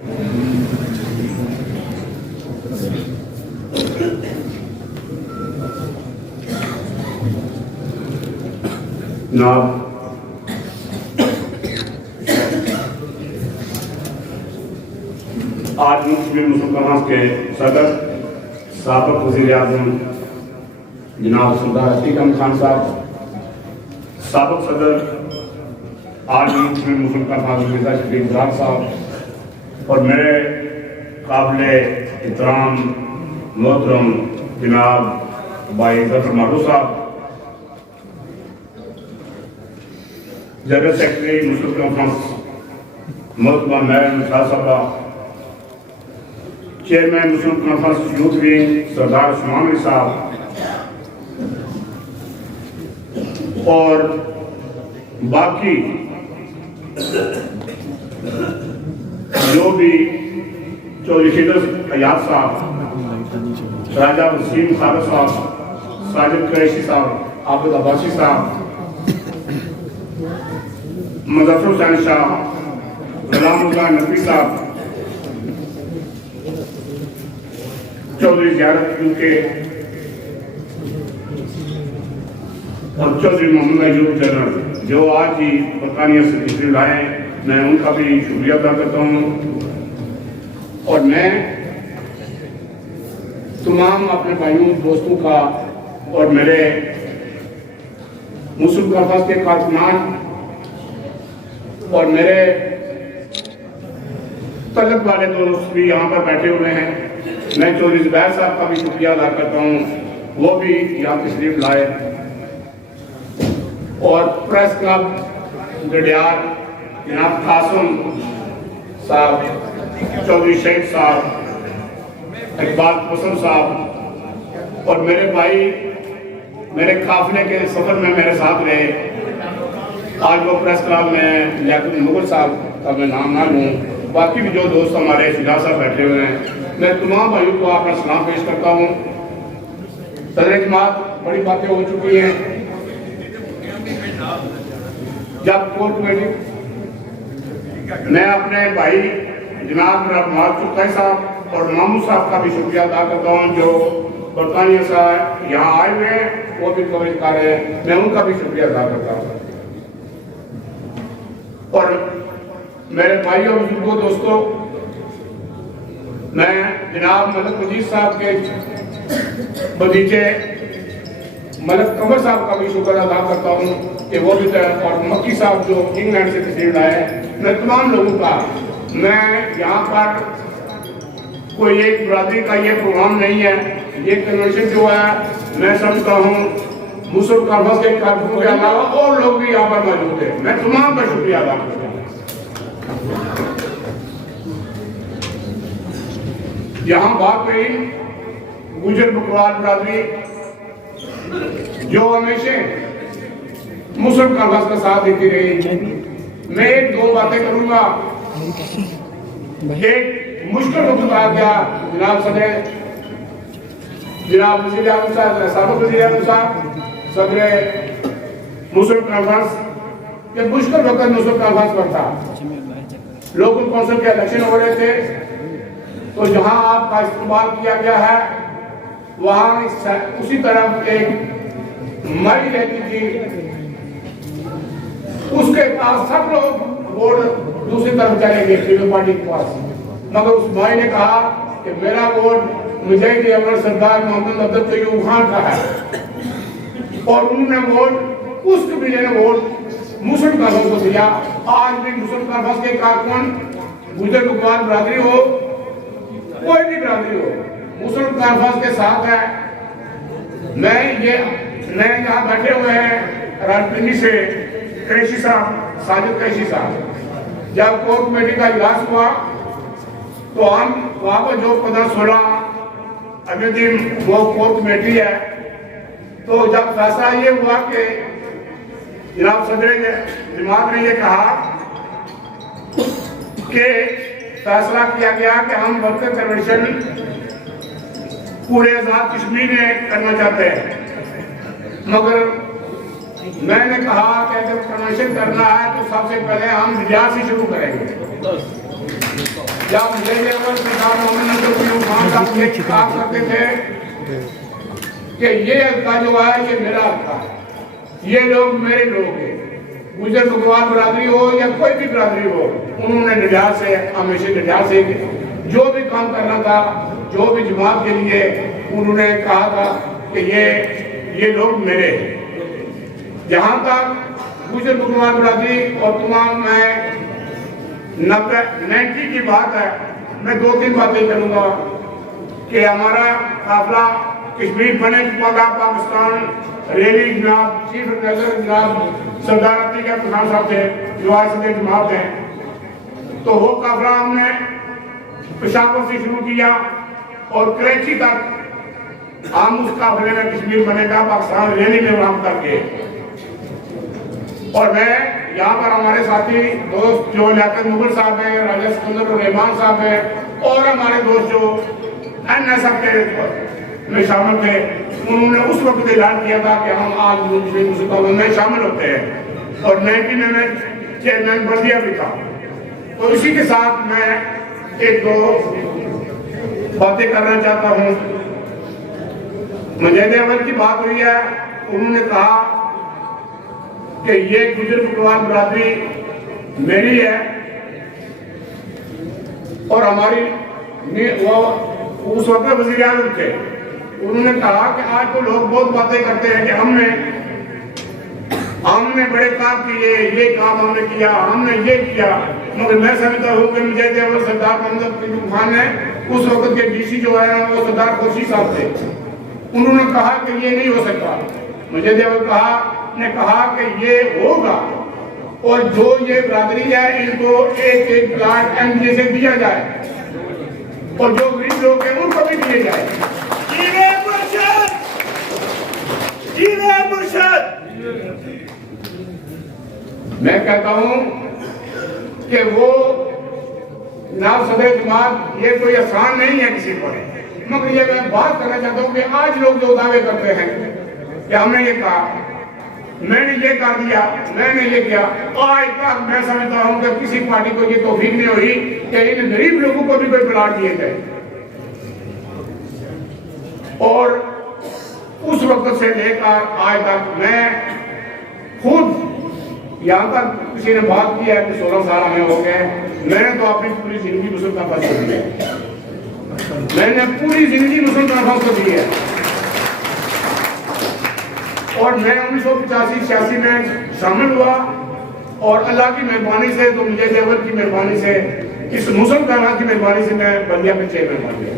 जनाब आज मुस्लिम कमास के सदर साबिक वज़ीर आज़म जनाब सरदार अतीक खान साहब, साबिक सदर आज मुस्लिम कमास मिर्ज़ा शफीक बरार साहब और मेरे काबिल एहतराम मोहतरम जनाब भाई जफर मारू साहब, जनरल सेक्रेटरी मुस्लिम कॉन्फ्रेंस मोहतरमा मैरन शाह साहब, चेयरमैन मुस्लिम कॉन्फ्रेंस यूथ विंग सरदार उस्मान अली साहब और बाकी जो भी चौधरी खिदर अयाज साहब, राजा वसीम खान साहब, साजिद कुरैशी साहब, आबिद अब्बासी साहब, मुज़फ़्फ़र हुसैन शाह, गुलामुल्लाह नकवी साहब, चौधरी ज़ियारत यूके और चौधरी मोहम्मद अयूब जनरल जो आज ही बरतानिया से तशरीफ लाए, मैं उनका भी शुक्रिया अदा करता हूँ। और मैं तमाम अपने भाइयों दोस्तों का और मेरे मुस्लिम कॉन्फ्रेंस के कारकुनान और मेरे तलब वाले दोस्त भी यहाँ पर बैठे हुए हैं, मैं चौधरी ज़ुबैर साहब का भी शुक्रिया अदा करता हूँ, वो भी यहाँ तशरीफ लाए। और प्रेस क्लब गडियार जनाब कासिम साहब, चौधरी शेख साहब, इकबाल पसंद साहब और मेरे भाई मेरे काफिले के सफर में मेरे साथ रहे, आज वो प्रेस क्लब में लियाकत मुगल साहब का मैं नाम ना लूँ, बाकी भी जो दोस्त हमारे शुजा साहब बैठे हुए हैं, मैं तमाम भाइयों को अपना सलाम पेश करता हूँ। सदर जमात बड़ी बातें हो चुकी हैं। जब कोर्ट में मैं अपने भाई जनाब रहमान चुकाई साहब और मामू साहब का भी शुक्रिया अदा करता हूँ जो बरतानिया से यहाँ आए हुए हैं, वो भी कवरेज कर रहे हैं, मैं उनका भी शुक्रिया अदा करता हूँ। और मेरे भाइयों बुजुर्गों दोस्तों, मैं जनाब मलक मजीद साहब के भतीजे मलक कमर साहब का भी शुक्र अदा करता हूँ कि वो भी और मक्की साहब जो इंग्लैंड से तशरीफ लाए, मैं तमाम लोगों का, मैं यहाँ पर कोई एक बरादरी का ये प्रोग्राम नहीं है, ये कन्वेंशन जो है मैं समझता हूँ मुस्लिम कॉन्फ्रेंस के कारकुनों के अलावा और लोग भी यहाँ पर मौजूद है, मैं तमाम का शुक्रिया अदा करता हूँ। यहाँ बात रही गुजर बकरवाल बरादरी जो हमेशा मुस्लिम कॉन्फ्रेंस का साथ देती रही, मैं एक दो बातें करूंगा। एक मुश्किल वक्त आ गया जनाब सदर जनाब वज़ीर आज़म साहब, साबिक़ वज़ीर आज़म साहब, सदर मुस्लिम कॉन्फ्रेंस के मुश्किल वक्त मुस्लिम कॉन्फ्रेंस पर था, लोकल कौंसिल के इलेक्शन हो रहे थे, तो जहां आपका इस्तेमाल किया गया है वहां उसी तरफ एक मई रहती थी, उसके पास सब लोग वोट दूसरी तरफ चलेंगे पीपल पार्टी के पास, मगर उस भाई ने कहा कि मेरा वोट मुजाहिद अमर सरदार मोहम्मद अब्दुल तैयूब खान का है और उन्होंने वोट उस कबीले ने वोट मुस्लिम कॉन्फ्रेंस को दिया। आज भी मुस्लिम कॉन्फ्रेंस के कारकुन गुजर बकरवाल बरादरी हो, कोई भी बरादरी हो, मुस्लिम कॉन्फ्रेंस के साथ है। मैं यहाँ बैठे हुए हैं राजपिंडी से कुरैशी साहब, साजिद कुरैशी साहब, जब कोर कमेटी का इजलास हुआ तो हम वहाँ पर जो 15-16 अगले दिन वो कोर कमेटी है, तो जब फैसला ये हुआ कि जनाब सदर जमात ने ये कहा कि फैसला किया गया कि हम वर्कर कन्वेंशन पूरे आजाद कश्मीर में करना चाहते हैं, मगर मैंने कहा कि अगर कन्वेंशन करना है तो सबसे पहले हम रियाज से शुरू करेंगे। जब मुझे सरदार मोहम्मद नजरुद्दीन खान साहब ये कहा करते थे कि ये हल्का जो है ये मेरा हल्का है, ये लोग मेरे लोग हैं, गुजर बकरवाल बरादरी हो या कोई भी बरादरी हो, उन्होंने निजात से हमेशा निजात से जो भी काम करना था, जो भी जमात के लिए उन्होंने कहा था कि ये लोग मेरे हैं। जहाँ तक गुजर बकरवाल बरादरी और तमाम मैं 90 की बात है, मैं 2-3 बातें करूँगा कि हमारा काफिला कश्मीर बने पाकिस्तान रैली जनाब चीफ एडवाइजर जनाब सरदार अतीक खान साहब थे जो आज सदर जमात हैं, तो वो काफिला हमने पेशावर से शुरू किया और कराची तक हम उस काफिले में कश्मीर बनेगा पाकिस्तान रैली में वहां तक गए। और मैं यहाँ पर हमारे साथी दोस्त जो लियाकत मुगल साहब हैं, राजा सिकंदर रहमान साहब हैं और हमारे दोस्त जो NSF के में शामिल थे, उन्होंने उस वक्त ऐलान किया था कि हम आज मुस्लिम में शामिल होते हैं और 90 में मैं चेयरमैन बन दिया भी था। तो इसी के साथ मैं 1-2 बातें करना चाहता हूँ। मुजाहिद अव्वल की बात हुई है, उन्होंने कहा कि ये गुजर बकरवाल बरादरी मेरी है और हमारी वो उस वक्त वज़ीर आज़म थे, उन्होंने कहा कि आज तो लोग बहुत बातें करते हैं कि हमने बड़े काम किए, ये काम हमने किया, हमने ये किया, मगर मैं समझता हूँ कि मुजाहिद अव्वल सरदार मोहम्मद खान ने उस वक्त के DC जो है वो सरदार खुर्शीद साहब थे, उन्होंने कहा कि ये नहीं हो सकता। मुजाहिद अव्वल ने कहा कि ये होगा और जो ये बरादरी है इनको एक प्लाट MJ से दिया जाए और जो गरीब लोग हैं उनको भी दिए जाए। मैं कहता हूं कि वो जनाब सदर जमात ये कोई आसान नहीं है किसी पर, मगर ये मैं बात करना चाहता हूं कि आज लोग जो दावे करते हैं कि हमने ये कहा, मैंने ये कर दिया, मैंने ये किया, आज तक मैं समझता हूं कि किसी पार्टी को ये तौफीक नहीं हुई कि इन गरीब लोगों को भी कोई प्लाट दिए जाए। और उस वक्त से लेकर आज तक मैं खुद यहाँ तक किसी ने बात की है कि 16 साल हमें हो गए, मैंने तो अपनी पूरी जिंदगी मुस्लिम तहफ़्फ़ुज़ को दी है, मैंने पूरी जिंदगी मुस्लिम तहफ़्फ़ुज़ को दी है। और मैं 1985-86 में शामिल हुआ और अल्लाह की मेहरबानी से, तो मुजाहिद अव्वल की मेहरबानी से, इस मुस्लिम तहफ़्फ़ुज़ की मेहरबानी से मैं बल्दिया में चेयरमैन बन गया।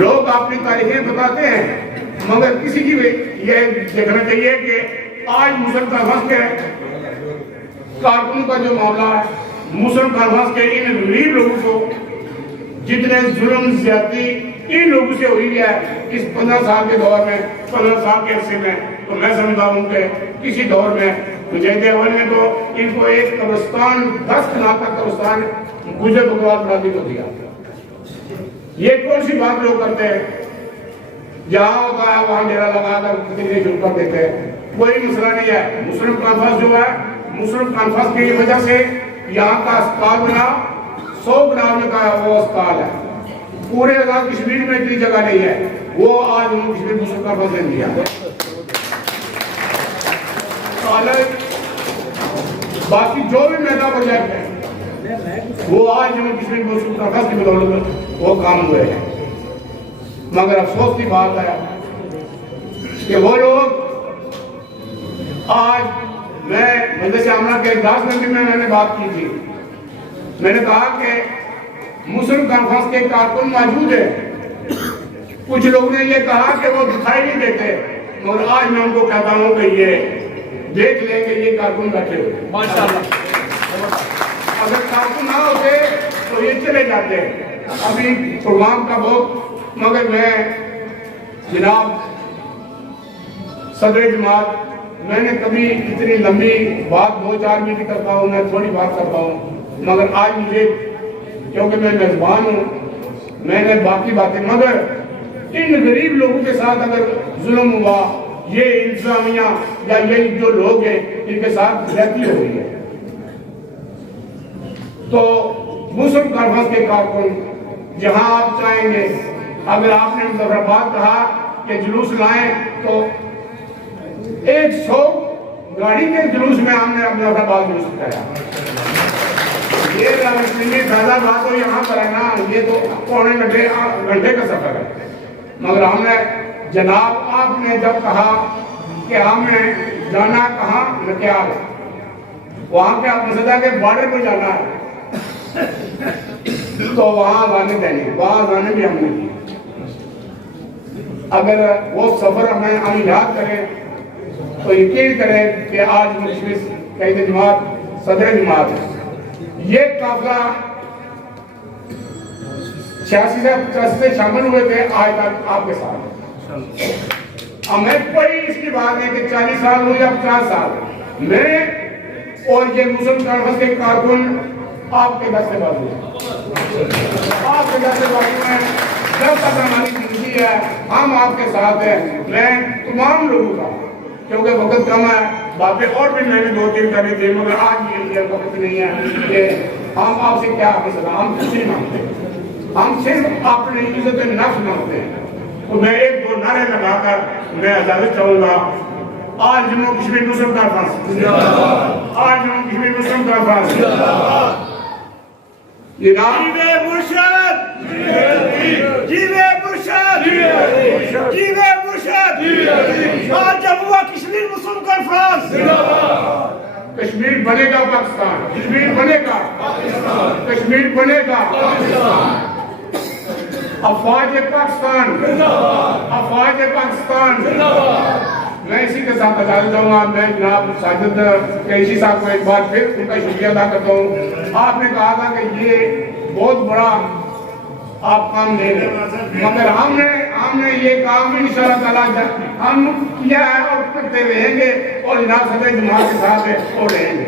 लोग अपनी तारीखें बताते हैं, मगर किसी की भी ये देखना चाहिए कि आज मुस्लिम तहफ़्फ़ुज़ के कारकुन का जो मामला है, मुस्लिम तहफ़्फ़ुज़ के इन गरीब लोगों को जितने जुल्म ज्यादती इन लोगों से हुई है इस 15 साल के दौर में, 15 साल के अरसे में, तो मैं समझता हूँ कि किसी दौर में मुजाहिद अव्वल ने तो इनको एक कब्रिस्तान 10 कनाल का कब्रिस्तान गुजर बकरवाल बरादरी को दिया। ये कौन सी बात लोग करते हैं, जहाँ होता है वहाँ डेरा लगाकर कितने शुरू कर देते हैं, कोई मसला नहीं है। मुस्लिम तहफ़्फ़ुज़ जो है, मुस्लिम तहफ़्फ़ुज़ की वजह से यहाँ का अस्पताल बना, 100 ग्राम का वो अस्पताल है, पूरे आज़ाद कश्मीर में इतनी जगह नहीं है, वो आज जम्मू कश्मीर मुस्लिम तहफ़्फ़ुज़ ने दिया। बाकी जो भी मेगा प्रोजेक्ट है वो आज जम्मू कश्मीर मुस्लिम तहफ़्फ़ुज़ की बदौलत वो काम हुए हैं। मगर अफसोस की बात है कि वो लोग आज, मैं मजलिस आमला के 10 घंटे में मैंने बात की थी, मैंने कहा कि मुस्लिम तहफ़्फ़ुज़ के कारकुन मौजूद है, कुछ लोगों ने ये कहा कि वो दिखाई नहीं देते, मगर आज मैं उनको कहता हूँ कि ये देख लेंगे, ये कारकुन बैठे हुए माशाअल्लाह। अगर कारकुन ना होते तो ये चले जाते हैं। अभी प्रोग्राम का बहुत, मगर मैं जनाब सदर जमात, मैंने कभी इतनी लंबी बात 2-4 मिनट करता हूँ, मैं थोड़ी बात करता हूँ, मगर आज मुझे क्योंकि मैं मेजबान हूँ, मैंने बाकी बातें, मगर इन गरीब लोगों के साथ अगर जुल्म हुआ, ये इंतजामिया या ये जो लोग हैं इनके साथ ज्यादती हो रही है। तो मुस्लिम कॉन्फ्रेंस के कारकुन जहां आप चाहेंगे, अगर आपने मुजफ्फराबाद कहा कि जुलूस लाएं तो 100 गाड़ी के जुलूस में हमने मुजफ्फराबाद जुलूस कराया। ये ज्यादा बात तो यहाँ पर है ना, ये तो पौने घंटे का सफर है। मगर हमने जनाब आपने जब कहा कि हमने जाना कहाँ लक्याल, वहां के मसदा के बॉर्डर पर जाना है तो वहां जाने देंगे, वहां जाने भी हमने की। अगर वो सफर हम याद करें तो यकीन करें कि आज मुख्तलिफ कैद जमात सदर जमात है, ये काफिला 86 से 85 से शामिल हुए थे, आज तक आपके साथ। हमें कोई इसकी बात नहीं कि 40 साल हो या 50 साल, मैं और ये मुस्लिम कॉन्फ्रेंस के कारकुन आपके दस्ते बाजू हैं, आपके दस्ते बाजू हैं। जब तक हमारी जिंदगी है हम आपके साथ हैं। मैं तमाम लोगों का, क्योंकि वक्त कम है, बातें और भी मैंने 2-3 करी थी, मगर आज ये वक्त नहीं है कि हम आपसे क्या मसला, हम कुछ नहीं मांगते, हम सिर्फ अपनी इज्जत नफ्स मांगते हैं। तो मैं 1-2 नारे लगाकर मैं इजाजत चाहूंगा। आज जम्मू कश्मीर मुस्लिम कॉन्फ्रेंस, आज जम्मू कश्मीर मुस्लिम कॉन्फ्रेंस, जीवे मुर्शद, जीवे मुर्शद, जीवे मुर्शद, आज जम्मू कश्मीर मुस्लिम कॉन्फ्रेंस। कश्मीर बनेगा पाकिस्तान, कश्मीर बनेगा कश्मीर बनेगा। अफवाज पाकिस्तान, अफवाज पाकिस्तान। मैं इसी के साथ बता देता हूँ, मैं जनाब साजिद कैशी साहब को एक बार फिर उनका शुक्रिया अदा करता हूँ। आपने कहा था कि ये बहुत बड़ा आप काम दे रहे, मगर हमने ये काम इंशाअल्लाह ताला हम किया है और करते रहेंगे और जनाब सदर जमात के साथ और रहेंगे।